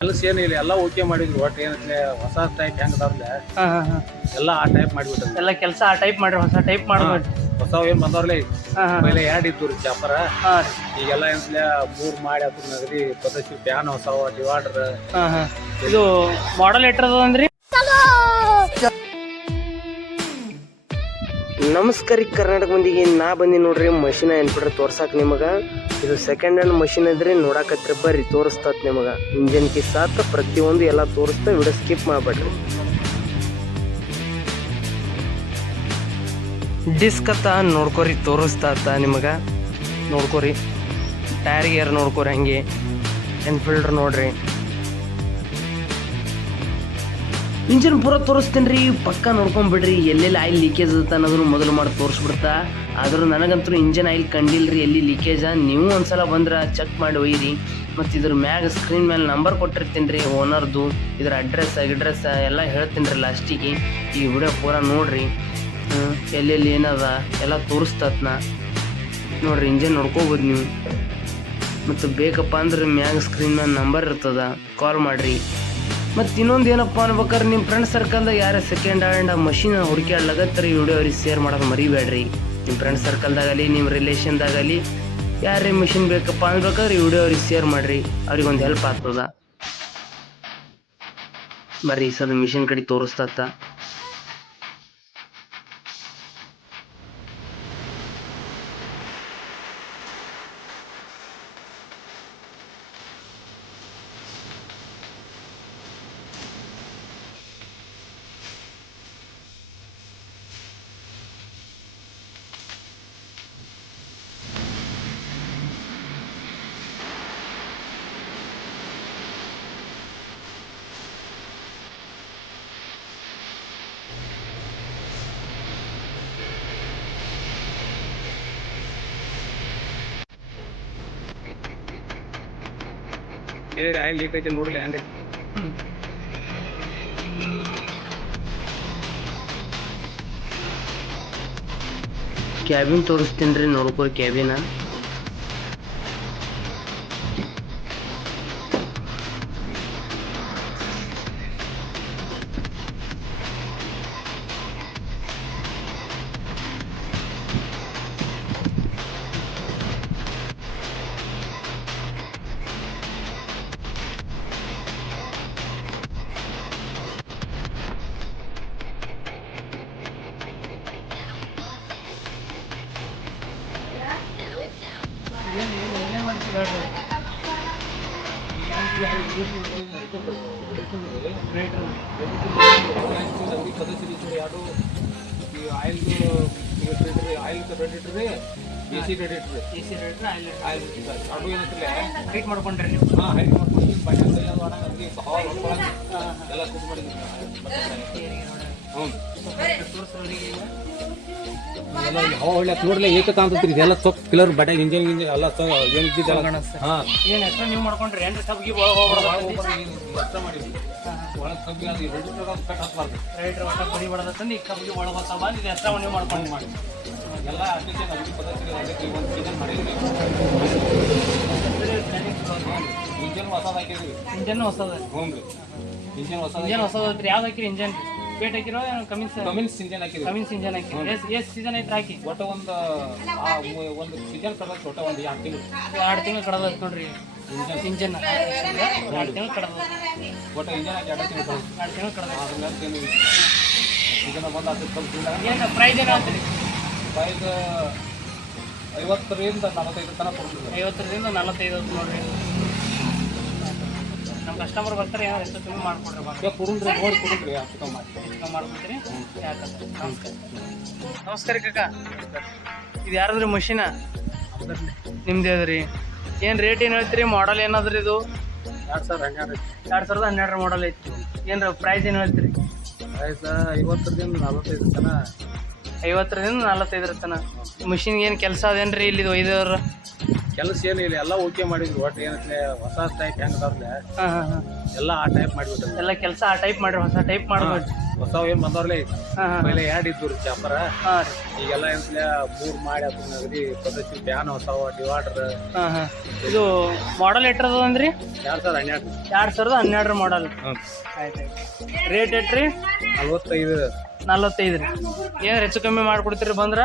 ಕೆಲಸ ಏನಿಲ್ಲ ಎಲ್ಲ ಓಕೆ ಮಾಡಿದ್ರು ಒಟ್ಟು ಏನಂತಲೇ ಹೊಸ ಟೈಪ್ ಹೆಂಗ್ ಬರ್ಲೆ ಹಾ ಹಾ ಹಾ. ಎಲ್ಲ ಆ ಟೈಪ್ ಮಾಡಿಬಿಟ್ಟು ಎಲ್ಲ ಕೆಲಸ ಆ ಟೈಪ್ ಮಾಡ್ರಿ ಹೊಸ ಟೈಪ್ ಮಾಡ್ಬೇಡ್ರಿ ಹೊಸ ಏನ್ ಬಂದವ್ರಲ್ಲೇ? ಹಾ ಹಾ ಪೈಲೆ ಎರಡು ಇದ್ದು ರೀ ಚಾಪರ. ಹಾ ರೀ. ಈಗೆಲ್ಲ ಏನಂತಲೇ ಮೂರ್ ಮಾಡಿ ಅದ್ರ ನಗದಿ ಪದಸಿ ಫ್ಯಾನ್ ಹೊಸ ಡಿವೈಡರ್ ಹಾ ಹಾ. ಇದು ಮಾಡಲ್ ಇಟ್ಟರದ್ರಿ ನಮಸ್ಕಾರ ಕರ್ನಾಟಕ ಮಂದಿಗೆ, ನಾ ಬಂದಿ ನೋಡ್ರಿ, ಮಷಿನ ಏನ್ಬಿಟ್ರೆ ತೋರ್ಸಾಕ್ ನಿಮಗ. ಇದು ಸೆಕೆಂಡ್ ಹ್ಯಾಂಡ್ ಮಷಿನ್ ಇದ್ರಿ ನೋಡಾಕತ್ರಿ ಬರ್ರಿ, ತೋರಿಸ್ತತ್ ನಿಮಗ. ಇಂಜನ್ ಪ್ರತಿ ಪ್ರತಿಯೊಂದು ಎಲ್ಲ ತೋರಿಸ್ತಾ ವಿಡಿಯೋ ಸ್ಕಿಪ್ ಮಾಡ್ಬೇಡ್ರಿ. ಡಿಸ್ಕ್ ಅತ್ತ ನೋಡ್ಕೊರಿ, ತೋರಿಸ್ತಾತ ನಿಮಗ. ನೋಡ್ಕೊರಿ ಟೈರ್ ಗೇರ್ ನೋಡ್ಕೊರಿ ಹಂಗೆ. ಎನ್ಫೀಲ್ಡ್ರ್ ನೋಡ್ರಿ. ಇಂಜಿನ್ ಪೂರ ತೋರಿಸ್ತೀನಿ ರೀ. ಪಕ್ಕ ನೋಡ್ಕೊಂಬಿಡ್ರಿ ಎಲ್ಲೆಲ್ಲಿ ಆಯಿಲ್ ಲೀಕೇಜ್ ಅದ ಅನ್ನೋದನ್ನು ಮೊದಲು ಮಾಡಿ ತೋರಿಸ್ಬಿಡ್ತಾ. ಆದರೂ ನನಗಂತೂ ಇಂಜಿನ್ ಆಯಿಲ್ ಕಂಡಿಲ್ರಿ ಎಲ್ಲಿ ಲೀಕೇಜ ನೀವು ಒಂದ್ಸಲ ಬಂದ್ರೆ ಚೆಕ್ ಮಾಡಿ ಒಯ್ಯಿರಿ. ಮತ್ತು ಇದ್ರ ಮ್ಯಾಗ ಸ್ಕ್ರೀನ್ ಮೇಲೆ ನಂಬರ್ ಕೊಟ್ಟಿರ್ತೀನಿ ರೀ ಓನರ್ದು ಇದ್ರ ಅಡ್ರೆಸ್ ಅಡ್ರೆಸ್ ಎಲ್ಲ ಹೇಳ್ತೀನಿ ರೀ ಲಾಸ್ಟಿಗೆ ಈ ವಿಡಿಯೋ ಪೂರ ನೋಡಿರಿ. ಎಲ್ಲೆಲ್ಲಿ ಏನದ? ಎಲ್ಲ ತೋರಿಸ್ತತ್ನ. ನೋಡ್ರಿ, ಇಂಜಿನ್ ನೋಡ್ಕೋಬೋದು ನೀವು. ಮತ್ತು ಬೇಕಪ್ಪ ಅಂದ್ರೆ ಮ್ಯಾಗ ಸ್ಕ್ರೀನ್ ಮೇಲೆ ನಂಬರ್ ಇರ್ತದ. ಕಾಲ್ ಮಾಡಿರಿ. ಮತ್ತು ಇನ್ನೊಂದು ಏನಪ್ಪ ಅನ್ಬೇಕಾದ್ರೆ ನಿಮ್ಮ ಫ್ರೆಂಡ್ ಸರ್ಕಲ್ದಾಗ ಯಾರೇ ಸೆಕೆಂಡ್ ಹ್ಯಾಂಡ್ ಮಷಿನ್ ಹುಡುಕ್ಯಾಡ್ಲಾಗತ್ತರ ಈ ವಿಡಿಯೋ ಅವ್ರಿಗೆ ಶೇರ್ ಮಾಡೋದು ಮರಿಬೇಡ್ರಿ. ನಿಮ್ಮ ಫ್ರೆಂಡ್ ಸರ್ಕಲ್ದಾಗಲಿ ನಿಮ್ಮ ರಿಲೇಷನ್ದಾಗಲಿ ಯಾರೇ ಮಿಷಿನ್ ಬೇಕಪ್ಪ ಅನ್ಬೇಕಾದ್ರೆ ಈ ವಿಡಿಯೋ ಅವ್ರಿಗೆ ಶೇರ್ ಮಾಡಿರಿ. ಅವ್ರಿಗೊಂದು ಹೆಲ್ಪ್ ಆಗ್ತದ. ಬರ್ರಿ ಈ ಸಲ ಮಿಷಿನ್ ಕಡೆ ತೋರಿಸ್ತತ್ತ ಏ ಆಯಿಲ್ ಲೀಕ್ ಐತಿ ನೋಡ್ಲಿ ಹಂಗೆ ಕ್ಯಾಬಿನ್ ತೋರಿಸ್ತೀನಿ ರೀ ನೋಡ್ಕೊರಿ ಕ್ಯಾಬಿನ ಆಯಿಲ್ ಆಯಿಲ್ ರೆಡ್ ಇಟ್ರಿ ಎ ಸಿ ರೆಡ್ ಇಟ್ರಿ ಎ ಸಿ ರೇಟ್ರ ಆಯಿಲ್ ಅದು ಏನಂತಲೇ ಹೈಟ್ ಮಾಡ್ಕೊಂಡ್ರಿ ನೀವು ಹಾಂ ಹೈಟ್ ಮಾಡ್ಕೊಂಡು ಬಣ್ಣ ಎಲ್ಲ ಎಲ್ಲ ಹ್ಞೂ ನೋಡ್ಲಿ ಏಕ ಕಾಣ್ತೈತ್ರಿ ಇದೆಲ್ಲ ತೊಕ್ ಕಿಲರ್ ಬಟ್ಟೆ ಇಂಜಿನ್ ಗಿಂಜಿನ್ ಎಲ್ಲ ಏನು ಇದ್ದಿದ್ದಲ್ಲ? ಹಾಂ. ಏನು ಹೆಸರು ನೀವು ಮಾಡ್ಕೊಂಡ್ರಿ ಸಬ್ಗಿ ರೈಟ್ರ್ ಒಟ್ಟ ಬಡಿ ಕಬ್ಬಿಗೆ ಒಳಗೆ ಇದು ನೀವು ಮಾಡ್ಕೊಂಡು ಮಾಡಿ. ಎಲ್ಲ ಇಂಜನ್ ಮಾಡಿದ್ವಿ ಇಂಜನ್ ಹೊಸದು. ಇಂಜನ್ ಹೊಸದ ಇಂಜನ್ ಹೊಸದು ಇಂಜನ್ ಹೊಸದೈತ್ರಿ ಯಾವ್ದು ಹಾಕಿರಿ? ಇಂಜನ್ ಪೇಟ್ ಹಾಕಿರೋ ಕಮಿನ್ಸ್ ಕಮಿನ್ಸ್ ಇಂಜನ್ ಹಾಕಿ ಕಮಿನ್ಸ್ ಇಂಜನ್ ಹಾಕಿ. ಎಸ್ ಎಸ್ ಸೀಸನ್ ಐತೆ ಹಾಕಿ. ಒಟ್ಟ ಒಂದು ಆ ಮು- ಒಂದು ಸೀಸನ್ ಕಡದ ಒಟ್ಟ ಒಂದು ಎರಡು ತಿಂಗಳು. ಎರಡು ತಿಂಗಳು ಕಡದ ನೋಡ್ರಿ. ಇಂಜನ್ ಎರಡು ತಿಂಗಳು ಕಡದ ಒಟ್ಟು ಇಂಜನ್ ಹಾಕಿ ಎರಡು ತಿಂಗಳು ಎರಡು ತಿಂಗಳು ಕಡದ ಅದನ್ನ ಏನು ಇದನ್ನ ಬಂದು ಅದು ಸ್ವಲ್ಪ ಏನು ಪ್ರೈಸ್ ಏನು ಆಗ್ತದೆ ಪ್ರೈಸ್ ಐವತ್ತರಿಂದ ನಲವತ್ತೈದು ತನಕ ಕೊಡ್ತೀವಿ. ಐವತ್ತರಿಂದ ನಲವತ್ತೈದು ಹೊತ್ತು ನೋಡ್ರಿ. ನಮ್ಮ ಕಸ್ಟಮರ್ ಬರ್ತಾರೆ ಏನಾದ್ರು ಎಷ್ಟು ಕಮ್ಮಿ ಮಾಡ್ಕೊಡ್ರಿ ಈಗ ನೋಡಿ ಕುಡುಂದ್ರಿ ಅಷ್ಟು ಕಮ್ಮಿ ಮಾಡಿ ಕಮ್ಮಿ ಮಾಡ್ಕೊಡ್ತೀರಿ? ನಮಸ್ಕಾರ. ನಮಸ್ಕಾರ ಕಾಕ. ಇದು ಯಾರದ್ರಿ ಮಷಿನ? ನಿಮ್ದೇ ಅದ್ರಿ. ಏನು ರೇಟ್ ಏನು ಹೇಳ್ತೀರಿ? ಮಾಡಲ್ ಏನಾದ್ರಿ ಇದು? ಎರಡು ಸಾವಿರದ ಹನ್ನೆರಡು ಎರಡು ಸಾವಿರದ ಹನ್ನೆರಡರ ಮಾಡಲ್ ಐತಿ. ಏನು ಪ್ರೈಸ್ ಏನು ಹೇಳ್ತೀರಿ? ಪ್ರೈಸ್ ಐವತ್ತರಿಂದ ನಲವತ್ತೈದು ತನಕ ಐವತ್ತರಿಂದ ನಲವತ್ತೈದರ ತನ. ಮಷಿನ್ಗೆ ಏನು ಕೆಲಸ ರೀ ಇಲ್ಲಿ ಒಯ್ದವ್ರ? ಕೆಲಸ ಏನು ಇಲ್ಲ ಎಲ್ಲ ಓಕೆ ಮಾಡಿದ್ರು ಒಟ್ಟು ಏನಂತೆ ಹೊಸ ಟೈಪ್ ಹೆಂಗ್ ಬರ್ಲೆ? ಹಾಂ ಹಾಂ ಹಾಂ. ಎಲ್ಲ ಆ ಟೈಪ್ ಮಾಡಿಬಿಟ್ಟು ಎಲ್ಲ ಕೆಲಸ ಆ ಟೈಪ್ ಮಾಡ್ರಿ ಹೊಸ ಟೈಪ್ ಮಾಡೋದು ಹೊಸ ಏನು ಬಂದವ್ರಲ್ಲಿ? ಹಾ ಹಾ ಮೇಲೆ ಎರಡ್ ಇದ್ದು ರೀ ಚಾಪರ. ಹಾ ರೀ. ಈಗೆಲ್ಲ ಏನಂತಲೇ ಮೂರ್ ಮಾಡಿ ಅದ್ರ ನಗದಿ ಪದ್ಧತಿ ಬ್ಯಾನ್ ಹೊಸ ಡಿವಾಡರ್ ಹಾ ಹಾ. ಇದು ಮಾಡಲ್ ಎಟ್ರದ ಅಂದ್ರಿ? ಎರಡ್ ಸಾವಿರದ ಹನ್ನೆರಡು. ಎರಡ್ ಸಾವಿರದ ಹನ್ನೆರಡು ಮಾಡಲ್ ಹ್ಮ್. ಆಯ್ತು ರೇಟ್ ಎಟ್ರಿ ನಲ್ವತ್ತೈದು. ನಲ್ವತ್ತೈದು ರೀ. ಏನು ಹೆಚ್ಚು ಕಮ್ಮಿ ಮಾಡಿಕೊಡ್ತೀರಿ ಬಂದ್ರ?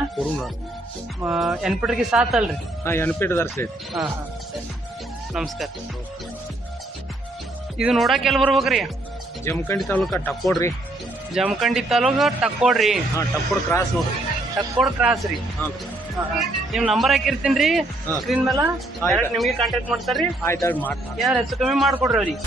ಎನ್ಪಿಟ್ರಿಗೆ ಸಾತ್ ಅಲ್ರಿ. ಹಾ ಎನ್ಪಿಟ್ ದರ್ಸಿ ಹಾಂ ಹಾಂ. ನಮಸ್ಕಾರ. ಇದು ನೋಡಕ್ಕೆ ಎಲ್ಲಿ ಬರ್ಬೇಕ್ರಿ? ಜಮಖಂಡಿ ತಾಲೂಕ ಟಕ್ಕೋಡ್ರಿ ಜಮಖಂಡಿ ತಾಲೂಕು ಟಕ್ಕೋಡ್ರಿ ಹಾಂ ಟಕ್ಕೋಡ್ ಕ್ರಾಸ್ ನೋಡ್ರಿ. ಟಕ್ಕೋಡ್ ಕ್ರಾಸ್ ರೀ. ಹಾ ಹಾಂ. ನಿಮ್ಮ ನಂಬರ್ ಹಾಕಿರ್ತೀನಿ ರೀ. ಸ್ಕ್ರೀನ್ ಮೇಲೆ? ಡೈರೆಕ್ಟ್ ನಿಮಗೆ ಕಾಂಟ್ಯಾಕ್ಟ್ ಮಾಡ್ತಾರೆ ರೀ ಆಯ್ತು ಮಾಡಿ ಯಾರು ಹೆಚ್ಚು ಕಮ್ಮಿ ಮಾಡಿಕೊಡ್ರಿ ಅವ್ರಿಗೆ.